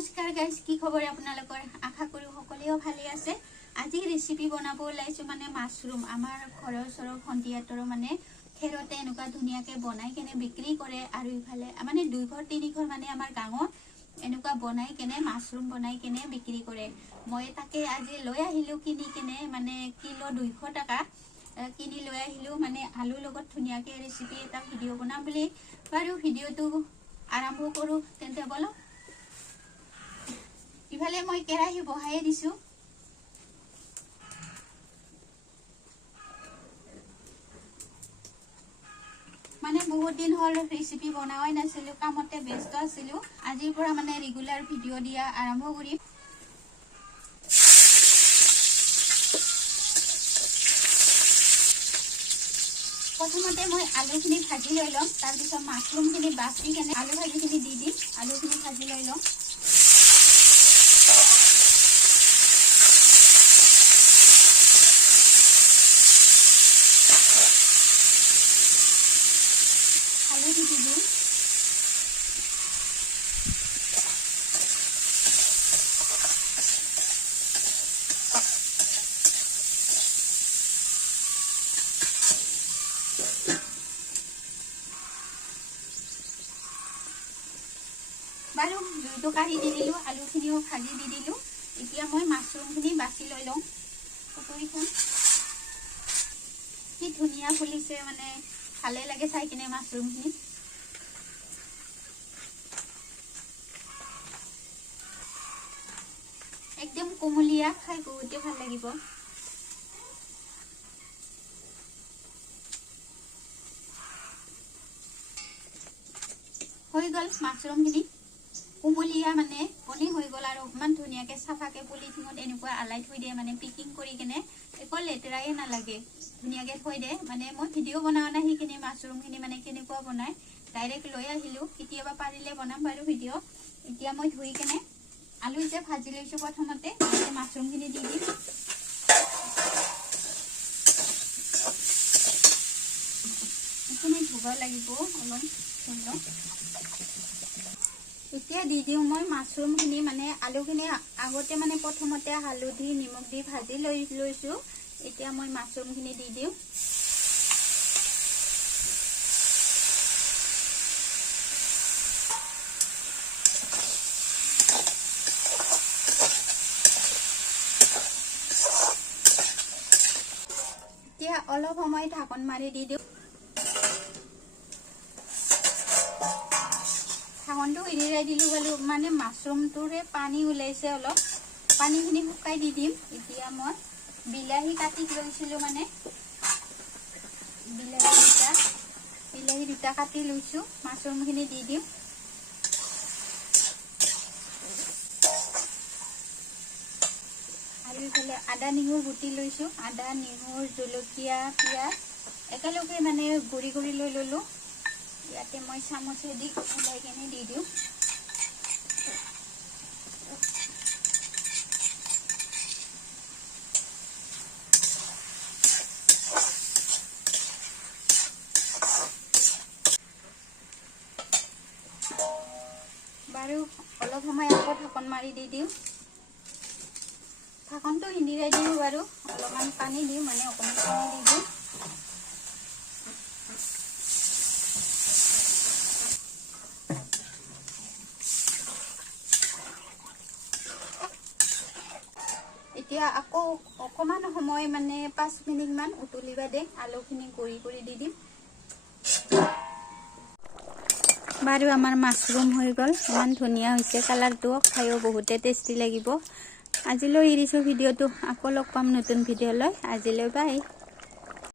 নমস্কাৰ গাইজ, কি খবৰ আপোনালোকৰ? আশা কৰো সকলোৱে ভালে আছে। আজি ৰেচিপি বনাব ওলাইছো মানে মাছৰুম। আমাৰ ঘৰৰ ওচৰৰ ভণ্টিহঁতৰ মানে খেৰতে এনেকুৱা ধুনীয়াকে বনাই কেনে বিক্ৰী কৰে আৰু ইফালে মানে 2 ঘৰ 3 ঘৰ মানে আমাৰ গাঁৱত এনেকুৱা বনাই কেনে মাছৰুম বনাই কেনে বিক্ৰী কৰে। মই তাকে আজি লৈ আহিলো কিনি কেনে, মানে কিলো 200 টাকা কিনি লৈ আহিলো। মানে আলুৰ লগত ধুনীয়াকে ৰেচিপি এটা ভিডিঅ' বনাম বুলি বাৰু ভিডিঅ'টো আৰম্ভ কৰো তেন্তে বলক। ইফালে মই কেৰাহী বহাই দিছো। মানে বহুত দিন হল ৰেচিপি বনাওয়াই নাছিলো, কামতে ব্যস্ত আছিলো। আজিৰ পৰা মানে ৰেগুলাৰ ভিডিঅ' দিয়া আৰম্ভ কৰিম। প্ৰথমতে মই আলুখিনি ভাজি লৈ লম, তাৰ পিছত মাছৰুমখিনি বাছি কেনে আলু ভাজিখিনি দি দিম। আলুখিনি ভাজি লৈ লম। হালধি দি দিম। বাৰু জুইটো কাঢ়ি দি দিলো, আলুখিনিও ভাজি দি দিলো। এতিয়া মই মাছৰুমখিনি বাছি লৈ লওঁ। কটৰিখন কি ধুনীয়া ফুলিছে, মানে ভালে লাগে চাই কিনে মাছৰুমখিনি। একদম কোমলীয়া, খাই বহুতে ভাল লাগিব। হৈ গল মাছৰুমখিনি কোমলীয়া, মানে কণী হৈ গল আৰু ইমান ধুনীয়াকে চাফাকে পলিথিনত এনেকুৱা আলাই থৈ দিয়ে, মানে পেকিং কৰি কেনে একো লেতেৰাই নালাগে, ধুনীয়াকে থৈ দিয়ে। মানে মই ভিডিঅ' বনাও নাই সেইখিনি মাছৰুমখিনি মানে কেনেকুৱা বনাই, ডাইৰেক্ট লৈ আহিলো। কেতিয়াবা পাৰিলে বনাম বাৰু ভিডিঅ'। এতিয়া মই ধুই কেনে আলু যে ভাজি লৈছো প্ৰথমতে মাছৰুমখিনি দি দিম। এইখিনি ধুব লাগিব অলপ। এতিয়া দি দিওঁ মই মাছৰুমখিনি, মানে আলুখিনি আগতে মানে প্ৰথমতে হালধি নিমখ দি ভাজি লৈছো। এতিয়া মই মাছৰুমখিনি দি দিওঁ। এতিয়া অলপ সময় ঢাকন মাৰি দি দিওঁ। ঢাকনটো এৰাই দিলো বাৰু, মানে মাছৰুমটোৰে পানী ওলাইছে অলপ, পানীখিনি শুকাই দি দিম। এতিয়া মই বিলাহী কাটি লৈছিলো, মানে বিলাহী দুটা কাটি লৈছো, মাছৰুমখিনি দি দিম। আৰু ইফালে আদা নহৰু গুটি লৈছো, আদা নহৰু জলকীয়া পিঁয়াজ একেলগে মানে গুৰি কৰি লৈ ললো। ইয়াতে মই চামুচেদি ওলাই কেনে দি দিওঁ। বাৰু অলপ সময় আকৌ ঢাকন মাৰি দি দিওঁ। ঢাকনটো হিন্দিৰাই দিওঁ বাৰু, অলপমান পানী দিওঁ, মানে অকণমান পানী দি দিওঁ। এতিয়া আকৌ অকমান সময়, মানে 5 মিনিট মান উতলিবা দে, আলুখিনি কৰি দি দিম। বাৰু আমাৰ মাছৰুম হৈ গল, ইমান ধুনীয়া হৈছে কালাৰটো, খাইও বহুতে টেষ্টি লাগিব। আজিলৈ এৰিছো ভিডিঅ'টো, আকৌ লগ পাম নতুন ভিডিঅ' লৈ। আজিলৈ বাই।